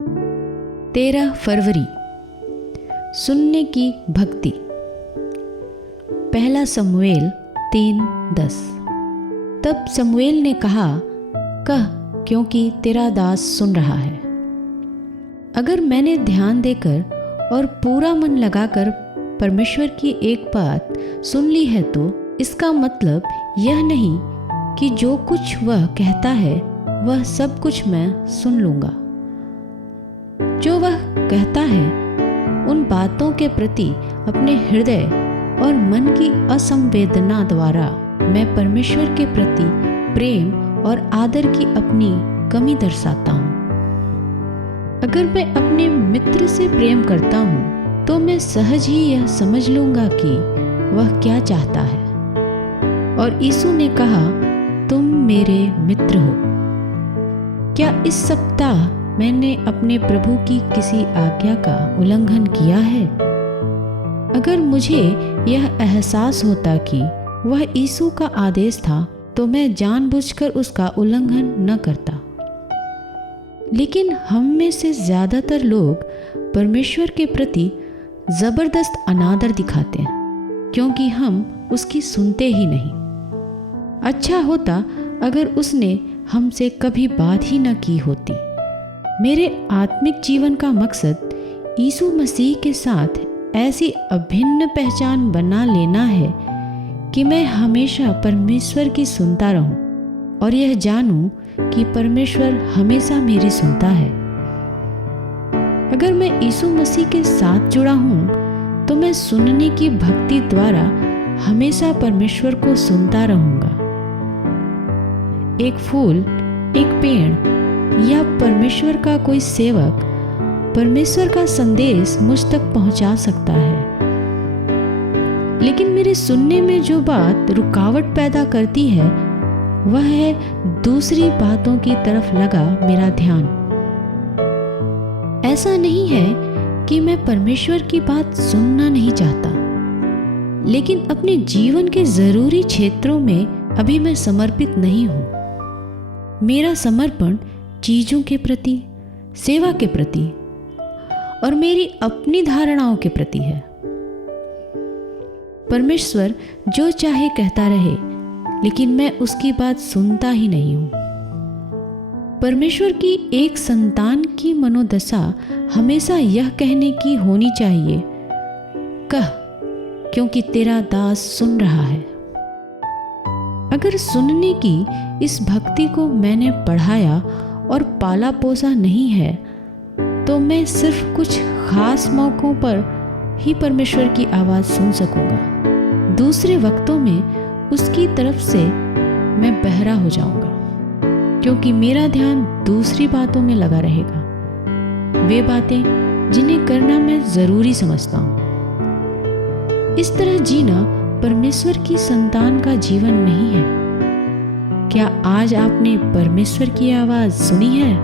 13 फरवरी, सुनने की भक्ति। 1 शमूएल 3:10। तब शमूएल ने कहा, कह, क्योंकि तेरा दास सुन रहा है। अगर मैंने ध्यान देकर और पूरा मन लगाकर परमेश्वर की एक बात सुन ली है तो इसका मतलब यह नहीं कि जो कुछ वह कहता है वह सब कुछ मैं सुन लूँगा। जो वह कहता है उन बातों के प्रति अपने हृदय और मन की असंवेदना द्वारा मैं परमेश्वर के प्रति प्रेम और आदर की अपनी कमी दर्शाता हूँ। अगर मैं अपने मित्र से प्रेम करता हूँ तो मैं सहज ही यह समझ लूँगा कि वह क्या चाहता है। और यीशु ने कहा, तुम मेरे मित्र हो। क्या इस सप्ताह मैंने अपने प्रभु की किसी आज्ञा का उल्लंघन किया है? अगर मुझे यह एहसास होता कि वह यीशु का आदेश था तो मैं जानबूझकर उसका उल्लंघन न करता। लेकिन हम में से ज़्यादातर लोग परमेश्वर के प्रति ज़बरदस्त अनादर दिखाते हैं क्योंकि हम उसकी सुनते ही नहीं। अच्छा होता अगर उसने हमसे कभी बात ही न की होती। मेरे आत्मिक जीवन का मकसद यीशु मसीह के साथ ऐसी अभिन्न पहचान बना लेना है कि मैं हमेशा परमेश्वर की सुनता रहूं और यह जानूं कि परमेश्वर हमेशा मेरी सुनता है। अगर मैं यीशु मसीह के साथ जुड़ा हूं तो मैं सुनने की भक्ति द्वारा हमेशा परमेश्वर को सुनता रहूंगा। एक फूल, एक पेड़ या परमेश्वर का कोई सेवक परमेश्वर का संदेश मुझ तक पहुंचा सकता है, लेकिन मेरे सुनने में जो बात रुकावट पैदा करती है वह है दूसरी बातों की तरफ लगा मेरा ध्यान। ऐसा नहीं है कि मैं परमेश्वर की बात सुनना नहीं चाहता, लेकिन अपने जीवन के जरूरी क्षेत्रों में अभी मैं समर्पित नहीं हूं। मेरा समर्पण चीजों के प्रति, सेवा के प्रति और मेरी अपनी धारणाओं के प्रति है। परमेश्वर जो चाहे कहता रहे, लेकिन मैं उसकी बात सुनता ही नहीं हूं। परमेश्वर की एक संतान की मनोदशा हमेशा यह कहने की होनी चाहिए, कह, क्योंकि तेरा दास सुन रहा है। अगर सुनने की इस भक्ति को मैंने पढ़ाया और पाला पोसा नहीं है तो मैं सिर्फ कुछ खास मौक़ों पर ही परमेश्वर की आवाज़ सुन सकूंगा। दूसरे वक्तों में उसकी तरफ से मैं बहरा हो जाऊंगा क्योंकि मेरा ध्यान दूसरी बातों में लगा रहेगा, वे बातें जिन्हें करना मैं ज़रूरी समझता हूँ। इस तरह जीना परमेश्वर की संतान का जीवन नहीं है। क्या आज आपने परमेश्वर की आवाज़ सुनी है?